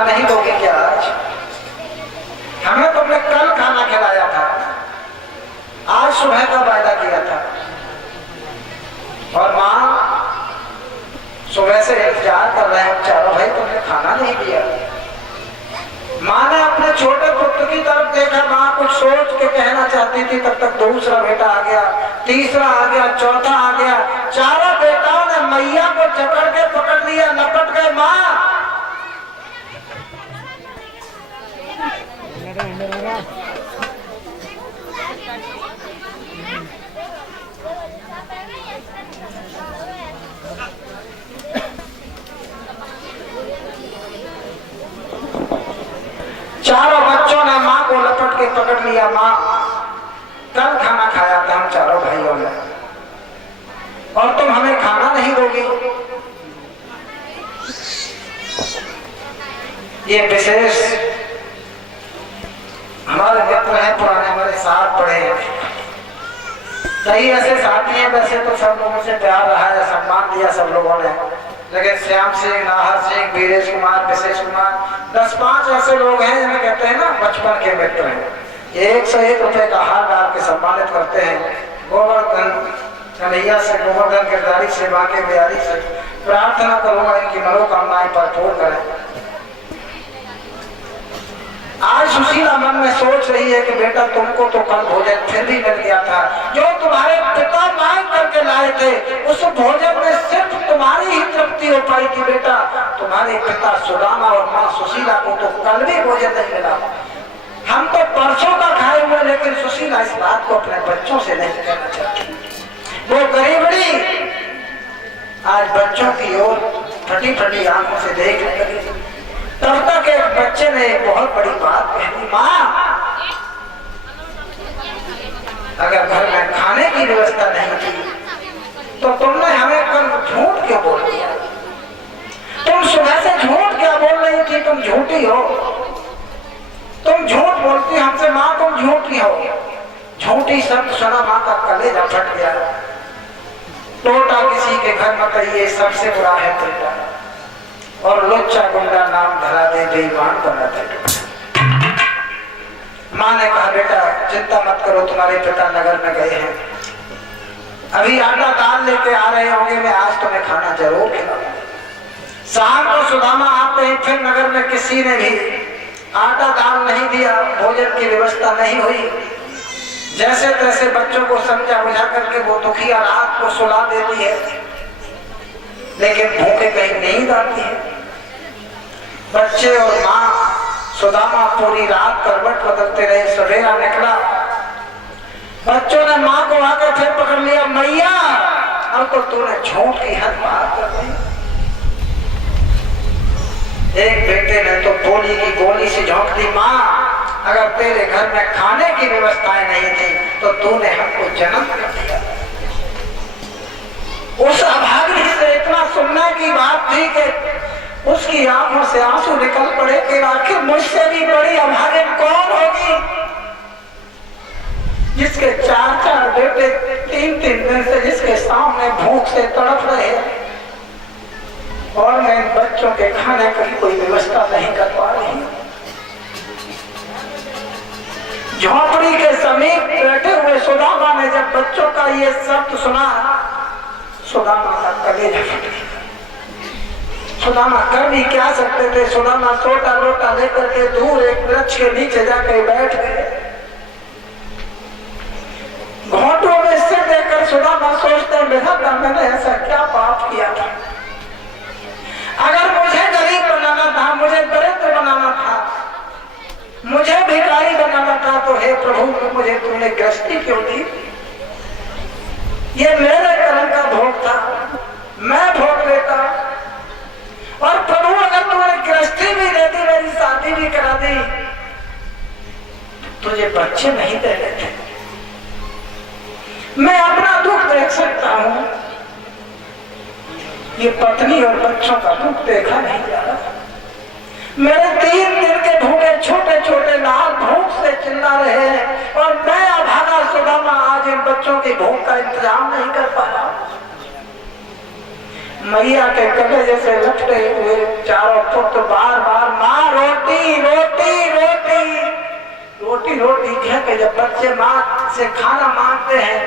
खाना नहीं दोगे क्या आज? हमें तुमने कल खाना खिलाया था, आज सुबह का वायदा किया था। और माँ सुबह से इंतजार कर रहे हैं चारों भाई, तुमने खाना नहीं दिया। माँ ने अपने छोटे पुत्र की तरफ देखा, माँ कुछ सोच के कहना चाहती थी, तब तक दूसरा बेटा आ गया, तीसरा आ गया, चौथा आ गया। चारों बेटाओं ने मैया को जकड़ के पकड़ लिया, लपट गए। माँ चारों बच्चों ने माँ को लपट के पकड़ लिया। माँ कल खाना खाया था हम चारों भाइयों ने, और तुम हमें खाना नहीं दोगी। ये विशेष हमारे मित्र हैं पुराने, हमारे साथ पढ़े हैं, कई ऐसे साथी हैं। वैसे तो सब लोगों से प्यार रहा है, सम्मान दिया सब लोगों ने, लेकिन श्याम सिंह, नाहर सिंह, वीरेश कुमार, विशेष कुमार, 10-5 ऐसे लोग हैं जिन्हें कहते हैं ना बचपन के मित्र हैं। 101 रुपए का हार डाल के सम्मानित करते हैं। गोवर्धन कन्हैया से, गोवर्धन गिरधारी से, बांके बिहारी से प्रार्थना करूंगा इनकी मनोकामनाएं परिपूर्ण करें। आज सुशीला मन में सोच रही है कि बेटा तुमको तो कल भोजन फिर भी मिल गया था, जो तुम्हारे पिता मांग करके लाए थे, उस भोजन में सिर्फ तुम्हारी ही तृप्ति हो पाई थी। बेटा तुम्हारे पिता सुदामा और माँ सुशीला को तो कल भी भोजन नहीं मिला, हम तो परसों का खाए हुए। लेकिन सुशीला इस बात को अपने बच्चों से नहीं कहना चाहती। वो गरीबड़ी आज बच्चों की ओर फटी फटी आंखों से देख लगी। तब तक एक बच्चे ने एक बहुत बड़ी बात कही, माँ अगर घर में खाने की व्यवस्था नहीं थी तो तुमने हमें कल झूठ क्यों बोल दिया? तुम सुबह से झूठ क्या बोल रही थी? तुम झूठी हो, तुम झूठ बोलती हमसे माँ, तुम झूठी हो। झूठी शब्द सुना माँ का कलेजा फट गया। टोटा किसी के घर में कहिए सबसे बुरा है बेटा, और लोचा गुंडा नाम धरा दे बेईमान बना दे। माँ ने कहा बेटा चिंता मत करो, तुम्हारे पिता नगर में गए हैं, अभी आटा दाल लेके आ रहे होंगे, मैं आज तुम्हें खाना जरूर खिलाऊंगा। शाम को सुदामा आते ही फिर नगर में किसी ने भी आटा दाल नहीं दिया, भोजन की व्यवस्था नहीं हुई। जैसे तैसे बच्चों को समझा बुझा करके वो दुखिया रात को सुला देती है, लेकिन भूखे कहीं नींद आती है। बच्चे और माँ सुदामा पूरी रात करवट बदलते रहे। सवेरा निकला, बच्चों ने माँ को आकर फिर पकड़ लिया, मैया अब तो तूने झूठ की हद पार कर दी। एक बेटे ने तो बोली की गोली से झोंक दी, माँ अगर तेरे घर में खाने की व्यवस्थाएं नहीं थी तो तूने हमको जन्म कर दिया। उस अभागी से इतना सुनने की बात थी कि उसकी आंखों से आंसू निकल पड़े कि आखिर मुझसे भी बड़ी अभागिन कौन होगी, जिसके 4-4 बेटे 3-3 दिन से जिसके सामने भूख से तड़प रहे, और मैं बच्चों के खाने की कोई व्यवस्था नहीं कर पा रही। झोपड़ी के समीप बैठे हुए सुदामा ने जब बच्चों का ये शब्द सुना, सुदामा का कलेजा फट गया। सुदामा कर भी क्या सकते थे? सुदामा सोटा लोटा लेकर के दूर एक वृक्ष के नीचे जाकर बैठ गए। घोटों में सिर देकर सुदामा सोचते, बेटा मैंने ऐसा क्या पाप किया था? अगर मुझे गरीब बनाना था, मुझे दरिद्र बनाना था, मुझे भिखारी बनाना था, तो हे प्रभु मुझे तूने गृहस्थी क्यों दी? ये मेरे कर्म का भोग था, मैं भोग लेता। और प्रभु अगर तुम्हारी गृहस्थी भी दे दी, मेरी शादी भी करा दी, तुझे बच्चे नहीं दे देते। मैं अपना दुख देख सकता हूं, ये पत्नी और बच्चों का दुख देखा नहीं जा रहा। मेरे 3 दिन के भूखे छोटे छोटे लाल भूख से चिल्ला रहे हैं, और मैं अभागा सुदामा आज इन बच्चों की भूख का इंतजाम नहीं कर पा रहा। मैया के गले जैसे लटके हुए चारों पुत्र बार बार माँ रोटी रोटी रोटी रोटी रोटी कह के जब बच्चे माँ से खाना मांगते हैं,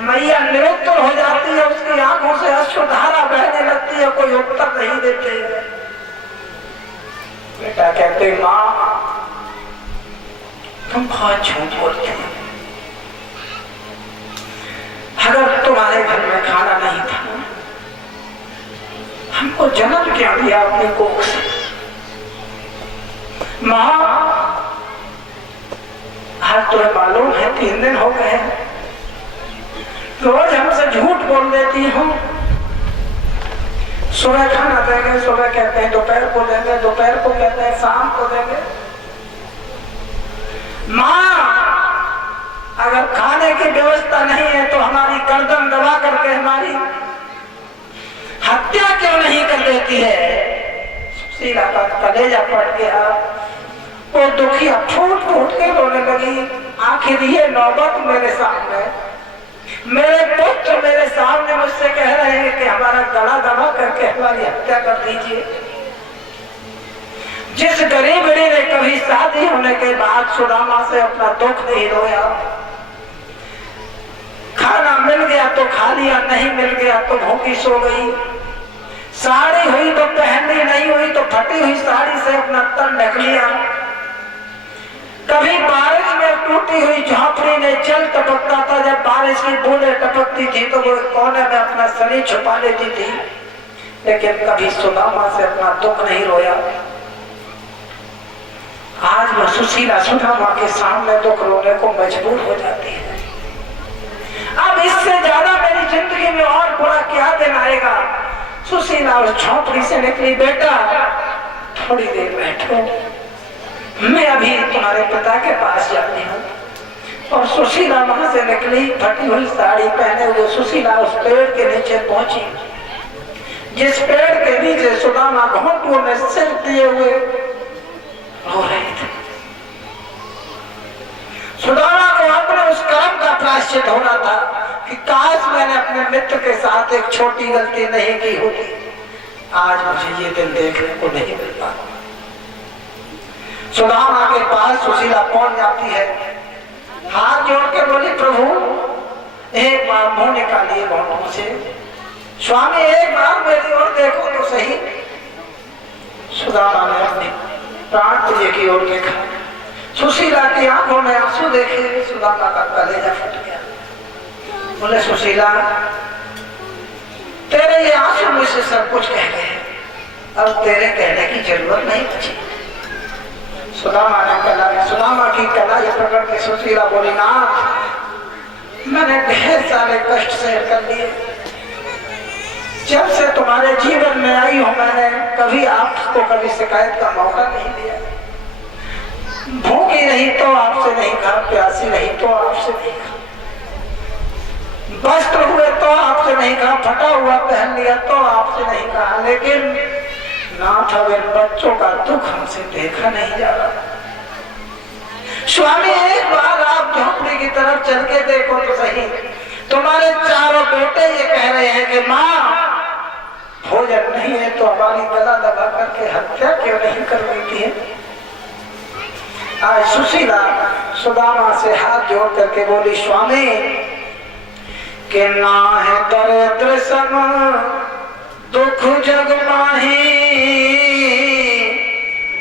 मैया निरुत्तर हो जाती है, उसकी आंखों से अश्रुधारा बहने लगती है, कोई उत्तर नहीं देते। बेटा कहते माँ तुम बहुत झूठ बोलते हो, अगर तुम्हारे घर में खाना नहीं था हमको जन्म क्या दिया अपनी कोख से? माँ आज तुम्हें मालूम है 3 दिन हो गए हैं, रोज हमसे झूठ बोल देती हूँ। सुबह खाना देंगे, सुबह कहते हैं दोपहर को देंगे, दोपहर को कहते हैं शाम को देंगे। माँ अगर खाने की व्यवस्था नहीं है तो हमारी गर्दन दबा करके हमारी हत्या क्यों नहीं कर देती है? सुशीला का कलेजा फट गया, वो दुखिया फूट फूट के रोने लगी। आखिर ये नौबत मेरे सामने, मेरे पुत्र मेरे सामने मुझसे कह रहे हैं कि हमारा गला दबा करके हमारी हत्या कर दीजिए। जिस गरीबड़ी ने कभी शादी होने के बाद सुदामा से अपना दुख नहीं रोया, खाना मिल गया तो खा लिया, नहीं मिल गया तो भूखी सो गई, साड़ी हुई तो पहननी, नहीं हुई तो फटी हुई साड़ी से अपना तन ढक लिया। कभी बारिश में टूटी हुई झोंपड़ी में जल टपकता था, जब बारिश की बूंदें टपकती थी तो वो कोने में अपना शरीर छुपा लेती थी, लेकिन कभी सुदामा से अपना दुख नहीं रोया। आज वो सुशीला सुदामा के सामने दुख रोने को मजबूर हो जाती है। अब इससे ज्यादा मेरी जिंदगी में और बुरा क्या दिन आएगा? सुशीला उस झोंपड़ी से निकली। बेटा थोड़ी देर बैठो, मैं अभी तुम्हारे पिता के पास जाती हूँ। और सुशीला वहां से निकली, फटी हुई साड़ी पहने हुए सुशीला उस पेड़ के नीचे पहुंची, जिस पेड़ के नीचे सुदामा घोंटुओं में सिर दिए हुए रो रहे थे। सुदामा को अपने उस कर्म का प्रायश्चित होना था कि काश मैंने अपने मित्र के साथ एक छोटी गलती नहीं की होती, आज मुझे ये दिन देखने को नहीं मिलता। सुदामा के पास सुशीला पहुंच जाती है, हाथ जोड़ के बोली प्रभु एक बार मुंह निकालिए घोंटों से, स्वामी एक बार मेरी ओर देखो तो सही। सुदामा ने अपने प्राण प्रिय की ओर देखा, सुशीला की आंखों में आंसू देखे, सुदामा का कलेजा फट गया। बोले सुशीला तेरे ये आंसू मुझसे सब कुछ कह गए, अब तेरे कहने की जरूरत नहीं बची। सुदामा की कलाई पकड़ के सुशीला बोली नाथ मैंने ढेर सारे कष्ट सहन कर लिए, जब से तुम्हारे जीवन में आई हूं मैंने कभी आपको कभी शिकायत का मौका नहीं दिया। भूखी नहीं तो आपसे नहीं कहा, प्यासी नहीं तो आपसे नहीं कहा, वस्त्र हुए तो आपसे नहीं कहा, फटा हुआ पहन लिया तो आपसे नहीं कहा, लेकिन नाथ अब इन बच्चों का दुख हमसे देखा नहीं जा रहा। स्वामी एक बार आप झोपड़ी की तरफ चल के देखो तो सही, तुम्हारे चारों बेटे ये कह रहे हैं कि माँ भोजन नहीं है तो हमारी गला दबा करके हत्या क्यों नहीं कर देती है। आज सुशीला सुदामा से हाथ जोड़ करके बोली स्वामी के ना है दरिद्र सम दुख जग माही,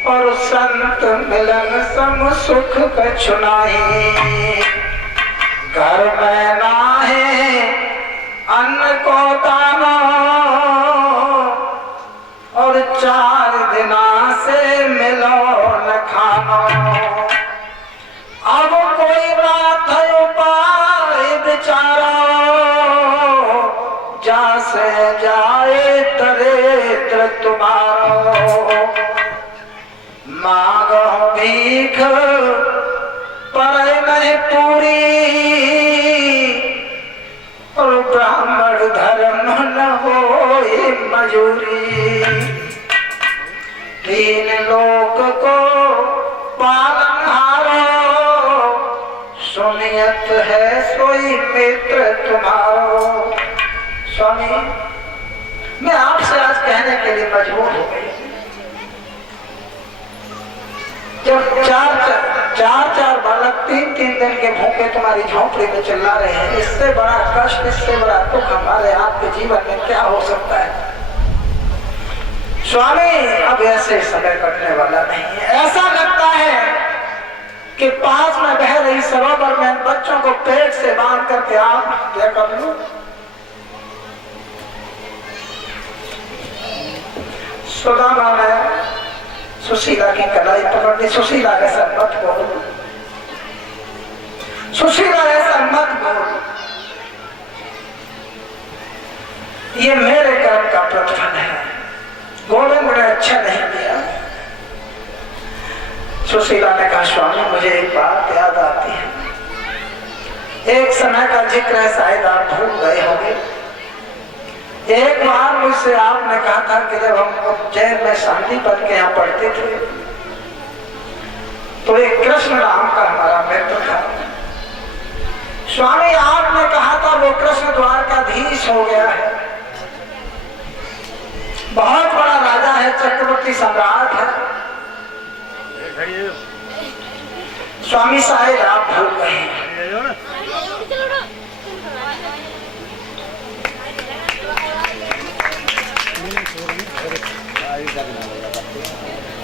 और संत मिलन सम सुख कछु नाही। घर में ना है अन्न को दाना, और 4 दिना से मिलो न खाना। अब कोई बात है उपाय बेचारा, जा से जाए दरिद्र तुम्हारो। मांगो भीख पर नहीं पूरी, और ब्राह्मण धर्म न हो ये मजूरी। 3 लोक को पालनहारो, सुनियत है सोई मित्र तुम्हारो। स्वामी मैं आपसे आज कहने के लिए मजबूर हो गई, जब चार बालक 3-3 दिन के भूखे तुम्हारी झोंपड़ी में चिल्ला रहे हैं, इससे बड़ा कष्ट, इससे बड़ा दुख हमारे आपके जीवन में क्या हो सकता है? स्वामी अब ऐसे समय कटने वाला नहीं है। ऐसा लगता है कि पास में बह रही सरोवर में बच्चों को पेट से बांध करके आप क्या कर लो। सुदामा ने सुशीला की कलाई पकड़ ली। सुशीला ऐसा मत बोल, सुशीला ऐसा मत बोल, ये मेरे कर्म का प्रतिफल है। गोविंद ने अच्छा नहीं किया। सुशीला ने कहा स्वामी मुझे एक बात याद आती है। एक समय का जिक्र है, शायद आप भूल गए होंगे। एक बार मुझसे आपने कहा था कि जब हम उज्जैन में शांतिपद के यहाँ पढ़ते थे तो एक कृष्ण नाम का हमारा मित्र था। स्वामी आपने कहा था वो कृष्ण द्वारकाधीश हो गया है, बहुत बड़ा राजा है, चक्रवर्ती सम्राट है। स्वामी शायद आप भूल गए।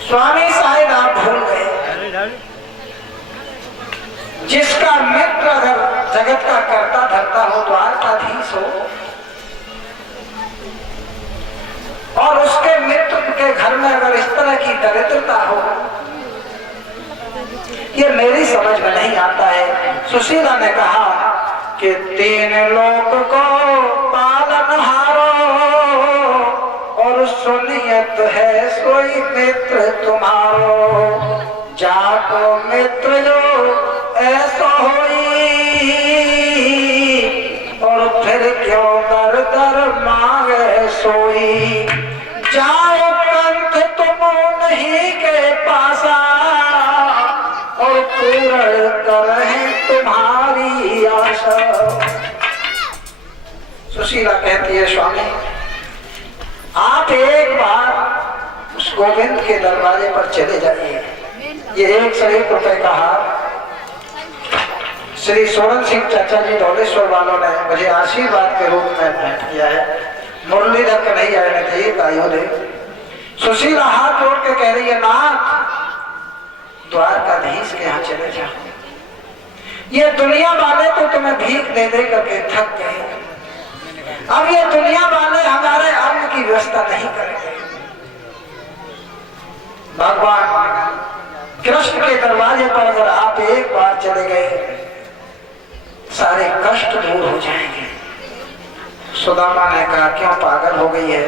स्वामी शायद आप भूल गए। जिसका मित्र अगर जगत का कर्ता धरता हो, द्वारकाधीश हो, और उसके मित्र के घर में अगर इस तरह की दरिद्रता हो, ये मेरी समझ में नहीं आता है। सुशीला ने कहा कि 3 लोक को पालनहारो और सुनियत है सोई मित्र तुम्हारो। जाको मित्र जो ऐसा होई और फिर क्यों दर दर मांगे सोई। जाओ पंथ तुम नहीं के पासा और पूर्ण करें तुम्हारी आशा। सुशीला कहती है स्वामी आप एक बार उस गोविंद के दरवाजे पर चले जाइए। ये 101 रुपए का हार श्री सोरन सिंह चाचा जी धौलेश्वर वालों ने मुझे आशीर्वाद के रूप में भेंट किया है। मुरलीधर का नहीं आने चाहिए कायोदे। सुशीला हाथ जोड़ के कह रही है नाथ द्वारकाधीश के यहाँ चले जाओ। ये दुनिया वाले तो तुम्हें भीख दे दे करके थक गए, अब ये दुनिया वाले हमारे अन्न की व्यवस्था नहीं करेंगे। भगवान कृष्ण के दरवाजे पर अगर आप एक बार चले गए सारे कष्ट दूर हो जाएंगे। सुदामा ने कहा क्यों पागल हो गई है?